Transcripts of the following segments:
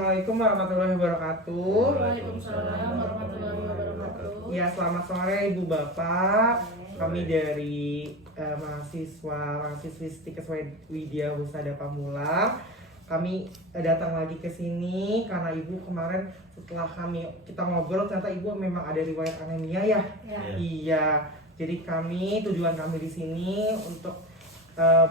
Assalamualaikum warahmatullahi wabarakatuh. Waalaikumsalam warahmatullahi wabarakatuh. Ya, selamat sore Ibu Bapak. Kami dari mahasiswi Stikes Widya Husada Pamulang. Kami datang lagi ke sini karena Ibu kemarin setelah kita ngobrol ternyata Ibu memang ada riwayat anemia ya. Iya. Jadi tujuan kami di sini untuk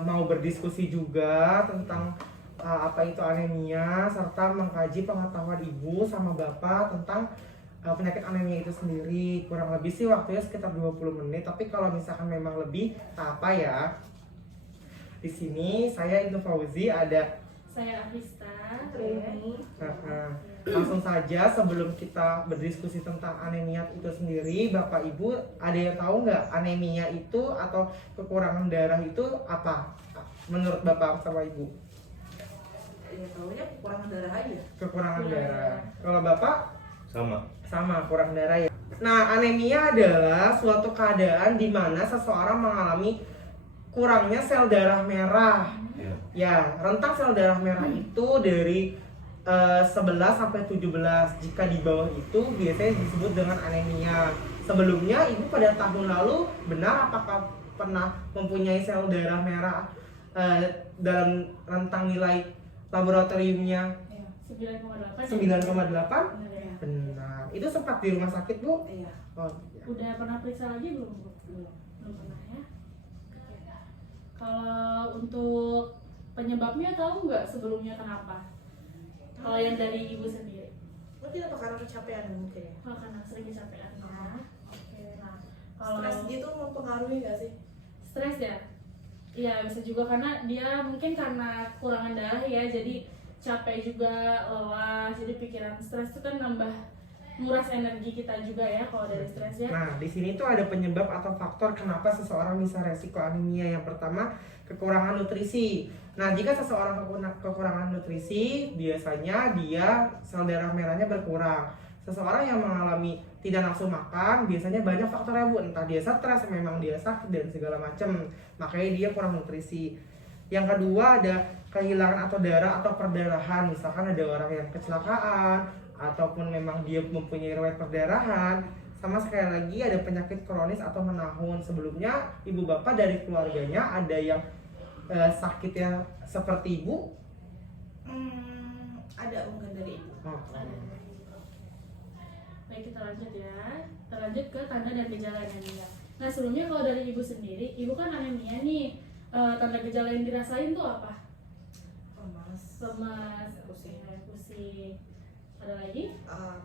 mau berdiskusi juga tentang apa itu anemia serta mengkaji pengetahuan Ibu sama Bapak tentang penyakit anemia itu sendiri. Kurang lebih sih waktunya sekitar 20 menit, tapi kalau misalkan memang lebih apa ya. Di sini saya Intu Fauzi, ada Saya Arista. Langsung saja sebelum kita berdiskusi tentang anemia itu sendiri, Bapak Ibu ada yang tahu nggak anemia itu atau kekurangan darah itu apa? Menurut Bapak sama Ibu? Ya taunya kekurangan darah aja. Kekurangan darah. Kalau Bapak? Sama, kurang darah ya. Nah, anemia adalah suatu keadaan di mana seseorang mengalami kurangnya sel darah merah. Ya, rentang sel darah merah itu dari 11 sampai 17. Jika di bawah itu biasanya disebut dengan anemia. Sebelumnya Ibu pada tahun lalu benar apakah pernah mempunyai sel darah merah dalam rentang nilai laboratoriumnya 9,8. 9,8? Ya. Benar. Itu sempat di rumah sakit, Bu? Iya. Oh, iya. Udah pernah periksa lagi belum, Bu? Belum pernah ya. Kalau untuk penyebabnya tahu nggak sebelumnya kenapa? Kalau yang dari Ibu sendiri? Mungkin apa karena kecapean mungkin ya? Oh, karena sering kecapean ya. Oke. Nah, kalau Stres gitu mempengaruhi nggak sih? stres ya? Iya, bisa juga karena dia mungkin karena kekurangan darah ya, jadi capek juga, lelah, jadi pikiran stres itu kan nambah nguras energi kita juga ya kalau dari stres ya. Nah, di sini tuh ada penyebab atau faktor kenapa seseorang bisa resiko anemia. Yang pertama, kekurangan nutrisi. Nah, jika seseorang kekurangan nutrisi, biasanya dia sel darah merahnya berkurang. Seseorang yang mengalami tidak nafsu makan, biasanya banyak faktornya, Bu. Entah dia stres, memang dia sakit dan segala macam. Makanya dia kurang nutrisi. Yang kedua ada kehilangan atau darah atau perdarahan. Misalkan ada orang yang kecelakaan ataupun memang dia mempunyai riwayat perdarahan. Sama sekali lagi ada penyakit kronis atau menahun. Sebelumnya Ibu Bapak dari keluarganya ada yang sakitnya seperti Ibu? Ada mungkin dari ibu. Baik, kita lanjut ya. Kita lanjut ke tanda dan gejala anemia. Nah, sebelumnya kalau dari Ibu sendiri, Ibu kan anemia nih. Tanda gejala yang dirasain tuh apa? Lemas, pusing. Ada lagi?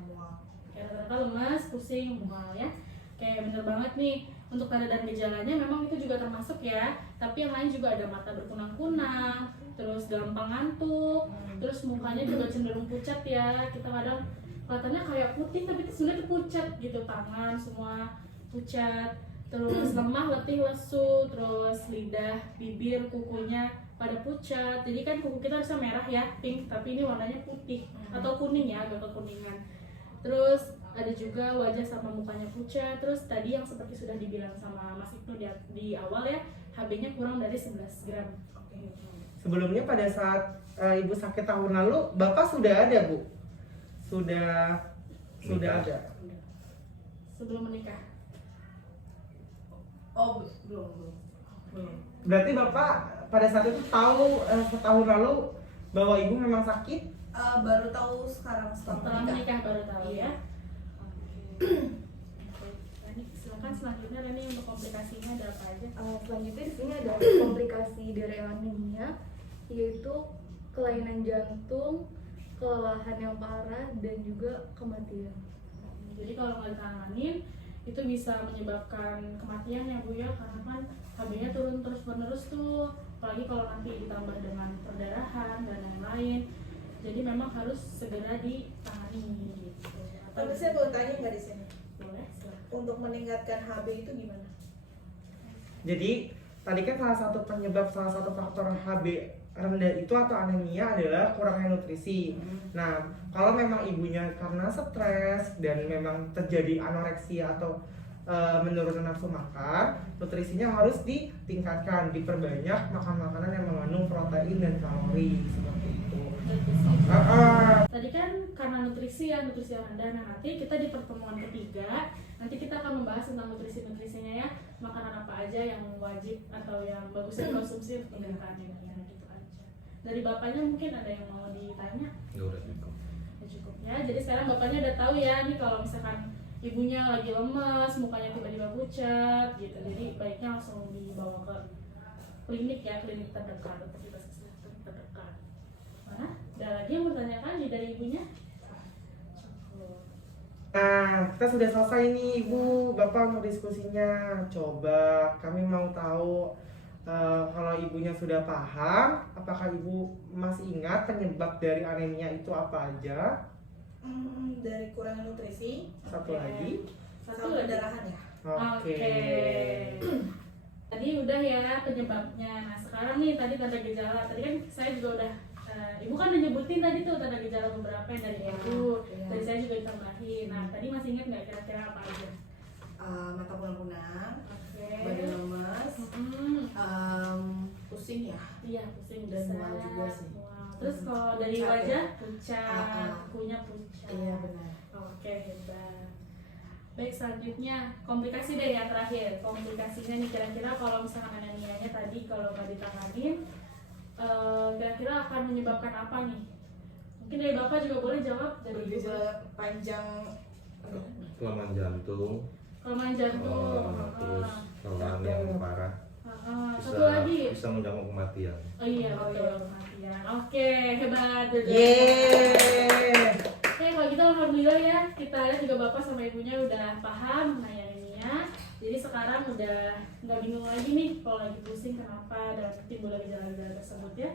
Mual. Kayak rata-rata lemas, pusing, mual ya. Kayak bener banget nih. Untuk tanda dan gejalanya memang itu juga termasuk ya. Tapi yang lain juga ada mata berkunang-kunang, terus gampang ngantuk, terus mukanya juga cenderung pucat ya. Kita kadang kelihatannya kayak putih tapi sebenarnya itu pucat gitu, tangan semua pucat, terus lemah, letih, lesu, terus lidah, bibir, kukunya pada pucat. Jadi kan kuku kita harusnya merah ya, pink, tapi ini warnanya putih atau kuning ya, agak kekuningan. Terus ada juga wajah sama mukanya pucat. Terus tadi yang seperti sudah dibilang sama Mas Ibnu di awal ya, HB-nya kurang dari 11 gram. Sebelumnya pada saat Ibu sakit tahun lalu, Bapak sudah ada, Bu? Sudah ada. Sebelum menikah. Oh, belum. Berarti Bapak pada saat itu tahu setahun lalu bahwa Ibu memang sakit? Baru tahu sekarang Setelah setelah menikah baru tahu Iya. ya. Oke. Silakan selanjutnya Reni, untuk komplikasinya ada apa aja? Selanjutnya di sini ada komplikasi dari anemia, yaitu kelainan jantung, kelelahan yang parah, dan juga kematian. Jadi kalau nggak ditanganin itu bisa menyebabkan kematian ya Bu ya, karena kan HB-nya turun terus menerus tuh, apalagi kalau nanti ditambah dengan perdarahan dan lain-lain. Jadi memang harus segera ditangani gitu. Tapi saya boleh tanya nggak di sini? Boleh, silakan. Untuk meningkatkan HB itu gimana? Jadi tadi kan salah satu faktor HB rendah itu atau anemia adalah kurangnya nutrisi. Nah, kalau memang ibunya karena stres dan memang terjadi anoreksia atau menurunkan nafsu makan, nutrisinya harus ditingkatkan, diperbanyak makan makanan yang mengandung protein dan kalori seperti itu. Tadi tadi kan karena nutrisi yang rendah. Nah nanti kita di pertemuan ketiga nanti kita akan membahas tentang nutrisinya ya, makanan apa aja yang wajib atau yang bagus dikonsumsi untuk menjaga anemia gitu aja. Dari bapaknya mungkin ada yang mau ditanya? Enggak, udah cukup. Ya cukup ya. Jadi sekarang bapaknya udah tahu ya nih kalau misalkan ibunya lagi lemas, mukanya tiba-tiba pucat gitu. Jadi baiknya langsung dibawa ke klinik ya, klinik terdekat atau fasilitas kesehatan terdekat. Mana? Ada lagi yang mau tanyakan dari ibunya? Cukup. Nah, kita sudah selesai nih Ibu, Bapak untuk diskusinya. Coba kami mau tahu kalau ibunya sudah paham, apakah Ibu masih ingat penyebab dari anemia itu apa aja? Dari kurang nutrisi Satu lagi. Satu sama lagi. pendarahan ya. Oke. Tadi udah ya penyebabnya. Nah sekarang nih tadi tanda gejala. Tadi kan saya juga udah, ibu kan udah nyebutin tadi tuh tanda gejala beberapa yang dari ibu. Iya. Dari saya juga ditambahin. Nah tadi masih ingat nggak kira-kira apa aja? Mata kunang-kunang, Oke. badan lemas, pusing ya. Iya pusing Dan bisa. mual juga sih. Mual. Terus kalau dari Pucat wajah ya? pucat, kukunya pucat. Iya benar. Oke hebat. Baik selanjutnya komplikasi deh yang terakhir. Komplikasinya nih kira-kira kalau misalkan anemianya tadi kalau nggak ditanganin, kira-kira akan menyebabkan apa nih? Mungkin dari bapak juga boleh jawab dari ibu. Bergejala panjang. Kelemahan jantung, Kelemahan jantung. terus kelelahan yang parah, Satu lagi. bisa mengganggu kematian. Oh iya betul kematian. Oke hebat. Yeay. Oke kalau gitu alhamdulillah ya, kita lihat juga bapak sama ibunya udah paham mengenai anemia. Jadi sekarang udah nggak bingung lagi nih kalau lagi pusing kenapa dan timbul gejala-gejala tersebut ya.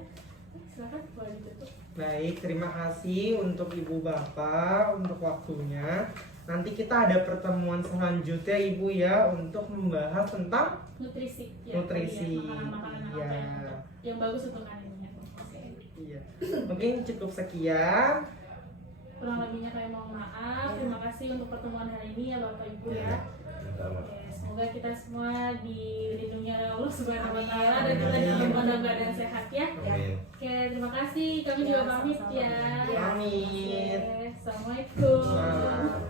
Silakan boleh ditutup. Baik, terima kasih untuk Ibu Bapak untuk waktunya. Nanti kita ada pertemuan selanjutnya Ibu ya untuk membahas tentang Nutrisi ya. nutrisi. Tadi ya, makanan-makanan apa Iya. yang bagus untuk anemia. Oke. Iya. Mungkin cukup sekian. Kurang lebihnya kami mohon maaf. Terima kasih untuk pertemuan hari ini ya Bapak Ibu ya. Sama. Oke, semoga kita semua dilindungi oleh Allah Subhanahu wa taala dan Amin. kita diberikan dalam keadaan sehat ya. Amin. Oke, terima kasih. Kami juga pamit ya. sama-sama. Pamit. Oke, Assalamualaikum. Wah.